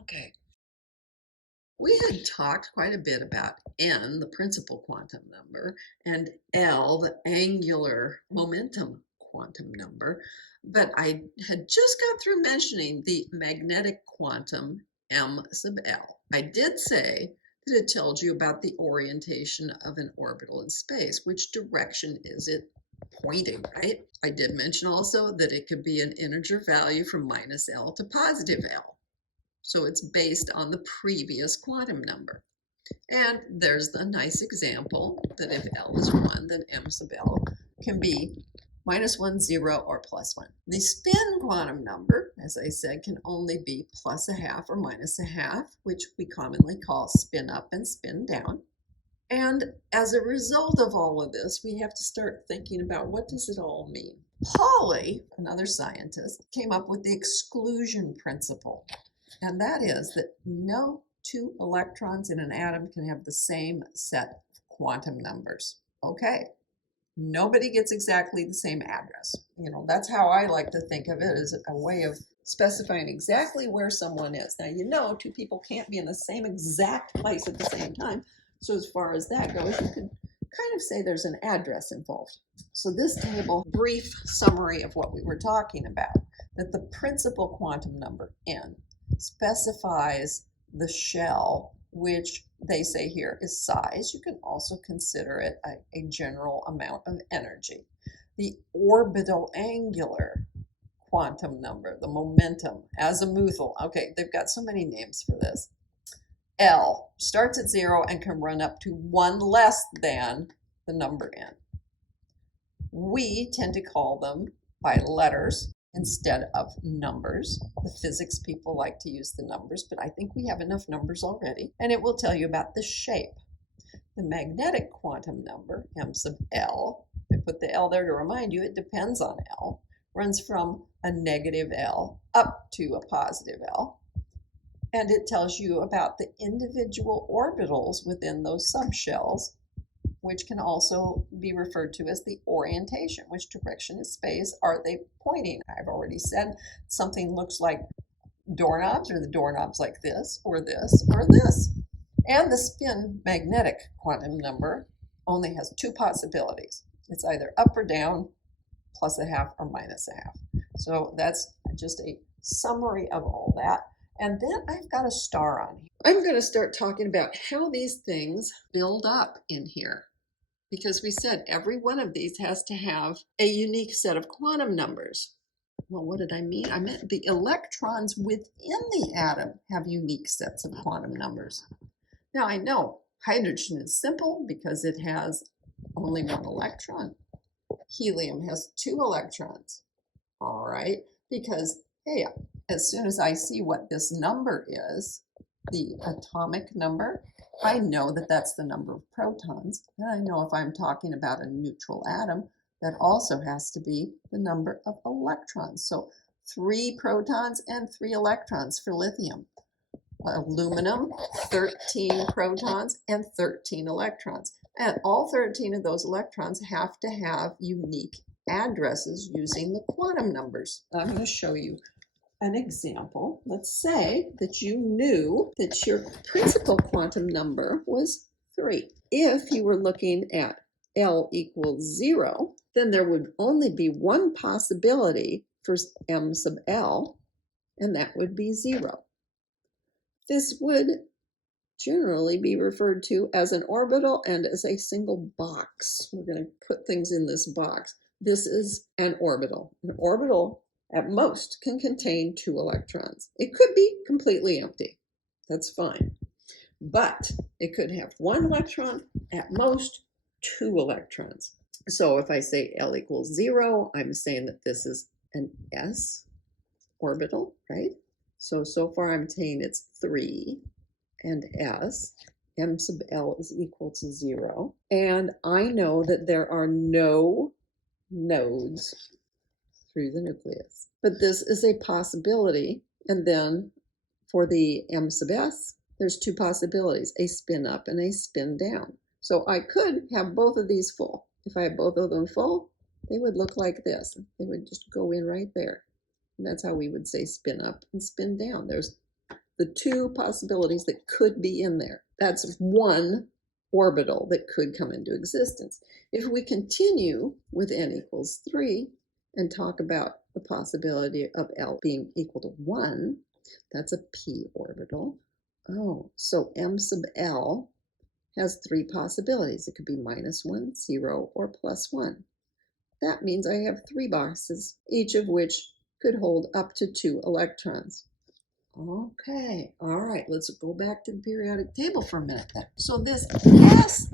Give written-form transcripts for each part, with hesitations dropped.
Okay. We had talked quite a bit about n, the principal quantum number, and L, the angular momentum quantum number, but I had just got through mentioning the magnetic quantum m sub L. I did say that it tells you about the orientation of an orbital in space. Which direction is it pointing, right? I did mention also that it could be an integer value from minus L to positive L. So it's based on the previous quantum number. And there's the nice example that if L is 1, then m sub L can be -1, 0, or +1. The spin quantum number, as I said, can only be +0.5 or -0.5, which we commonly call spin up and spin down. And as a result of all of this, we have to start thinking about what does it all mean. Pauli, another scientist, came up with the exclusion principle. And that is that no two electrons in an atom can have the same set of quantum numbers. Okay, nobody gets exactly the same address. That's how I like to think of it, as a way of specifying exactly where someone is. Now, two people can't be in the same exact place at the same time. So as far as that goes, you could kind of say there's an address involved. So this table, brief summary of what we were talking about, that the principal quantum number, n, specifies the shell, which they say here is size. You can also consider it a general amount of energy. The orbital angular quantum number, the momentum, azimuthal. Okay, they've got so many names for this. L starts at 0 and can run up to 1 less than the number n. We tend to call them by letters instead of numbers. The physics people like to use the numbers, but I think we have enough numbers already. And it will tell you about the shape. The magnetic quantum number, m sub L, I put the L there to remind you it depends on L, runs from a negative L up to a positive L. And it tells you about the individual orbitals within those subshells, which can also be referred to as the orientation. Which direction in space are they pointing? I've already said something looks like doorknobs, or the doorknobs like this, or this, or this. And the spin magnetic quantum number only has two possibilities. It's either up or down, +0.5 or -0.5. So that's just a summary of all that. And then I've got a star on here. I'm going to start talking about how these things build up in here, because we said every one of these has to have a unique set of quantum numbers. Well, what did I mean? I meant the electrons within the atom have unique sets of quantum numbers. Now, I know hydrogen is simple because it has only one electron. Helium has 2 electrons. All right, because, hey, as soon as I see what this number is, the atomic number, I know that that's the number of protons. And I know if I'm talking about a neutral atom, that also has to be the number of electrons. So 3 protons and 3 electrons for lithium. Aluminum, 13 protons and 13 electrons. And all 13 of those electrons have to have unique addresses using the quantum numbers. I'm going to show you an example. Let's say that you knew that your principal quantum number was 3. If you were looking at L equals 0, then there would only be one possibility for m sub L, and that would be 0. This would generally be referred to as an orbital and as a single box. We're going to put things in this box. This is an orbital. An orbital, at most, can contain 2 electrons. It could be completely empty. That's fine. But it could have 1 electron, at most 2 electrons. So if I say L equals 0, I'm saying that this is an s orbital, right? So far I'm saying it's 3 and s. M sub L is equal to 0. And I know that there are no nodes through the nucleus. But this is a possibility. And then for the m sub s, there's 2 possibilities, a spin up and a spin down. So I could have both of these full. If I had both of them full, they would look like this. They would just go in right there. And that's how we would say spin up and spin down. There's the two possibilities that could be in there. That's one orbital that could come into existence. If we continue with n equals 3 and talk about the possibility of L being equal to 1, that's a p orbital. Oh, so m sub L has three possibilities. It could be -1, 0, or +1. That means I have three boxes, each of which could hold up to 2 electrons. Okay, all right, let's go back to the periodic table for a minute then. So this gas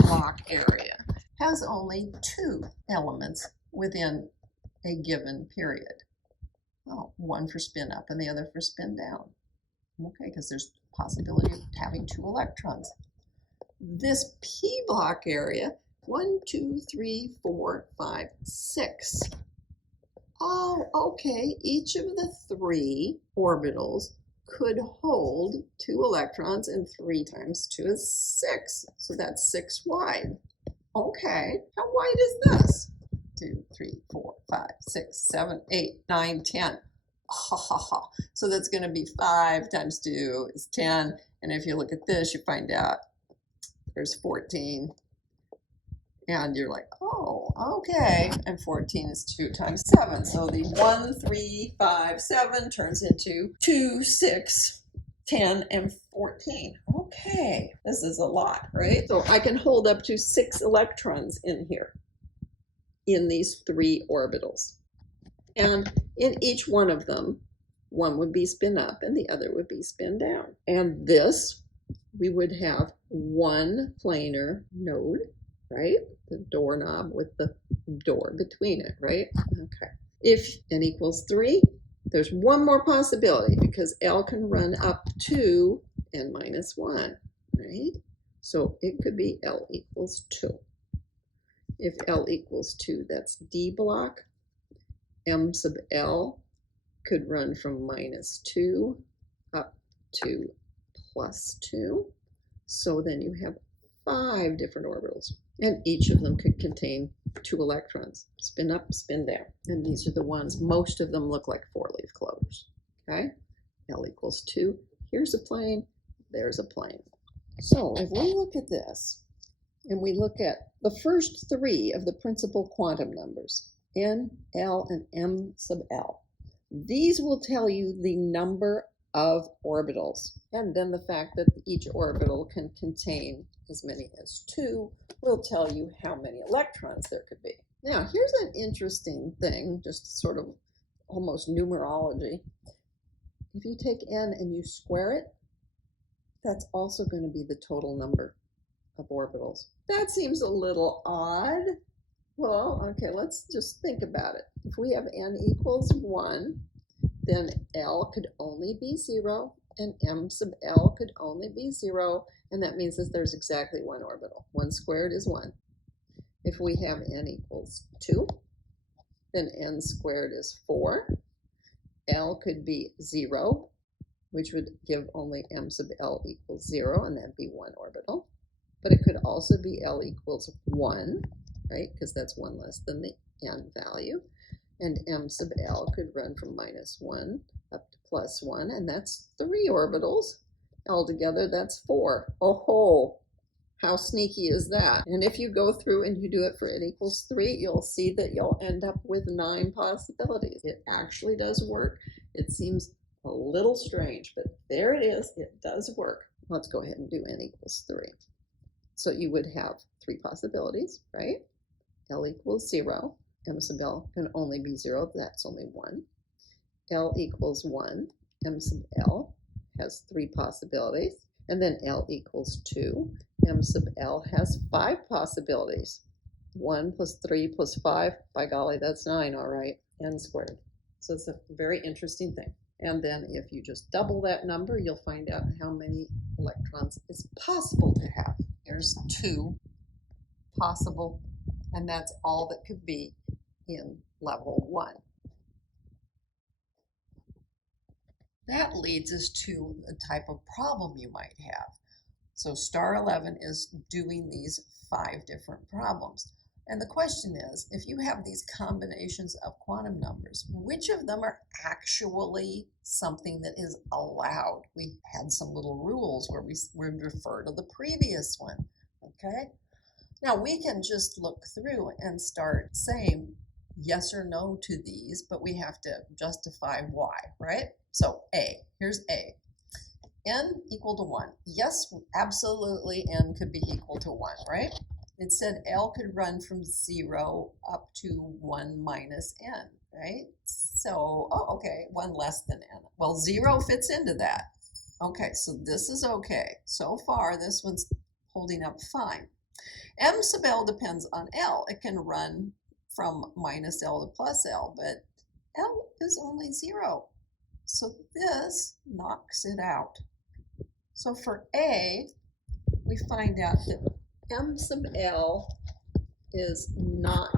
block area has only 2 elements within a given period. Oh, one for spin up and the other for spin down. Okay, because there's a possibility of having 2 electrons. This p block area, 1, 2, 3, 4, 5, 6. Oh, okay, each of the 3 orbitals could hold 2 electrons, and 3 times 2 is 6. So that's 6 wide. Okay, how wide is this? 2, 3, 4, 5, 6, 7, 8, 9, 10. Ha ha ha. So that's going to be 5 times 2 is 10. And if you look at this, you find out there's 14. And you're like, oh, okay. And 14 is 2 times 7. So the 1, 3, 5, 7 turns into 2, 6, 10, and 14. Okay, this is a lot, right? So I can hold up to 6 electrons in here, in these 3 orbitals. And in each one of them, one would be spin up and the other would be spin down. And this, we would have one planar node, right? The doorknob with the door between it, right? Okay. If n equals 3, there's one more possibility because L can run up to n minus 1, right? So it could be L equals 2. If L equals 2, that's D block. M sub L could run from -2 up to +2. So then you have 5 different orbitals, and each of them could contain 2 electrons. Spin up, spin down. And these are the ones, most of them look like 4-leaf clovers. Okay? L equals 2. Here's a plane, there's a plane. So if we look at this, and we look at the first 3 of the principal quantum numbers, n, L, and m sub L, these will tell you the number of orbitals. And then the fact that each orbital can contain as many as 2 will tell you how many electrons there could be. Now, here's an interesting thing, just sort of almost numerology. If you take n and you square it, that's also going to be the total number of orbitals. That seems a little odd. Well, okay, let's just think about it. If we have n equals 1, then L could only be 0, and m sub L could only be 0, and that means that there's exactly 1 orbital. 1 squared is 1. If we have n equals 2, then n squared is 4. L could be 0, which would give only m sub L equals 0, and that'd be 1 orbital. But it could also be L equals 1, right? Because that's 1 less than the n value. And m sub L could run from -1 up to +1, and that's 3 orbitals. Altogether, that's 4. Oh, how sneaky is that? And if you go through and you do it for n equals 3, you'll see that you'll end up with 9 possibilities. It actually does work. It seems a little strange, but there it is. It does work. Let's go ahead and do n equals 3. So you would have 3 possibilities, right? L equals 0. M sub L can only be 0. That's only 1. L equals 1. M sub L has 3 possibilities. And then L equals 2. M sub L has 5 possibilities. 1 plus 3 plus 5. By golly, that's 9, all right. N squared. So it's a very interesting thing. And then if you just double that number, you'll find out how many electrons it's possible to have. There's 2 possible, and that's all that could be in level 1. That leads us to the type of problem you might have. So star 11 is doing these 5 different problems. And the question is, if you have these combinations of quantum numbers, which of them are actually something that is allowed? We had some little rules where we would refer to the previous one, okay? Now we can just look through and start saying yes or no to these, but we have to justify why, right? So here's A. N equal to 1. Yes, absolutely n could be equal to 1, right? It said L could run from 0 up to 1 minus n, right? So, okay, 1 less than n. Well, 0 fits into that. Okay, so this is okay. So far, this one's holding up fine. M sub L depends on L. It can run from minus L to plus L, but L is only 0. So this knocks it out. So for A, we find out that M sub L is not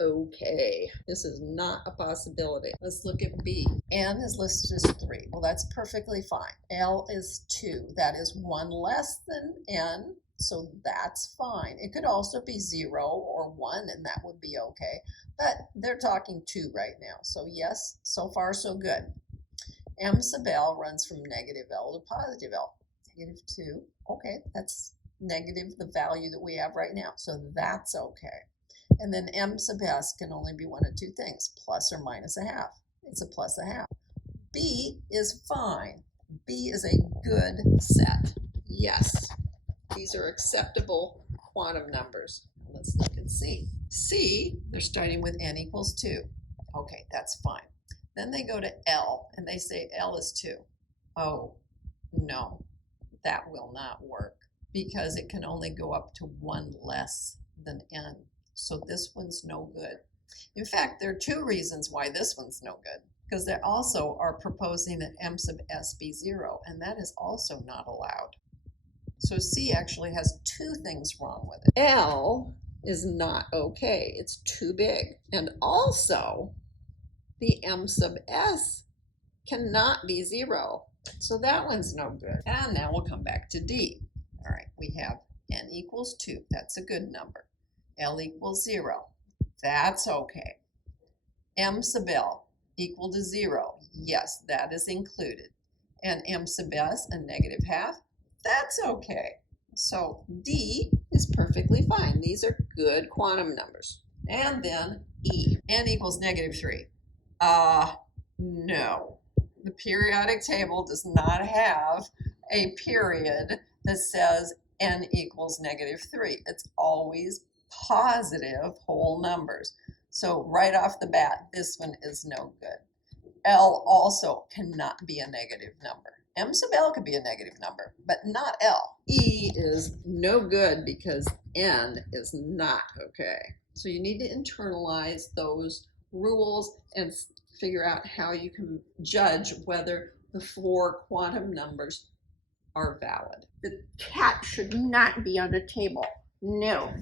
okay. This is not a possibility. Let's look at B. N is listed as 3. Well, that's perfectly fine. L is 2. That is 1 less than N, so that's fine. It could also be 0 or 1, and that would be okay. But they're talking 2 right now. So yes, so far so good. M sub L runs from negative L to positive L. Negative 2. Okay, that's negative the value that we have right now. So that's okay. And then M sub S can only be one of two things, plus or minus a half. It's a plus a half. B is fine. B is a good set. Yes, these are acceptable quantum numbers. Let's look at C. C, they're starting with n equals 2. Okay, that's fine. Then they go to L, and they say L is 2. Oh, no, that will not work because it can only go up to 1 less than n. So this one's no good. In fact, there are 2 reasons why this one's no good. Because they also are proposing that M sub S be 0, and that is also not allowed. So C actually has 2 things wrong with it. L is not okay. It's too big. And also, the M sub S cannot be 0. So that one's no good. And now we'll come back to D. All right, we have n equals 2. That's a good number. L equals 0. That's okay. M sub L equal to 0. Yes, that is included. And M sub S, a negative half. That's okay. So D is perfectly fine. These are good quantum numbers. And then E. N equals negative 3. No. The periodic table does not have a period that says n equals negative 3. It's always positive whole numbers. So right off the bat, this one is no good. L also cannot be a negative number. M sub L could be a negative number, but not L. E is no good because N is not okay. So you need to internalize those rules and figure out how you can judge whether the 4 quantum numbers are valid. The cat should not be on the table. No.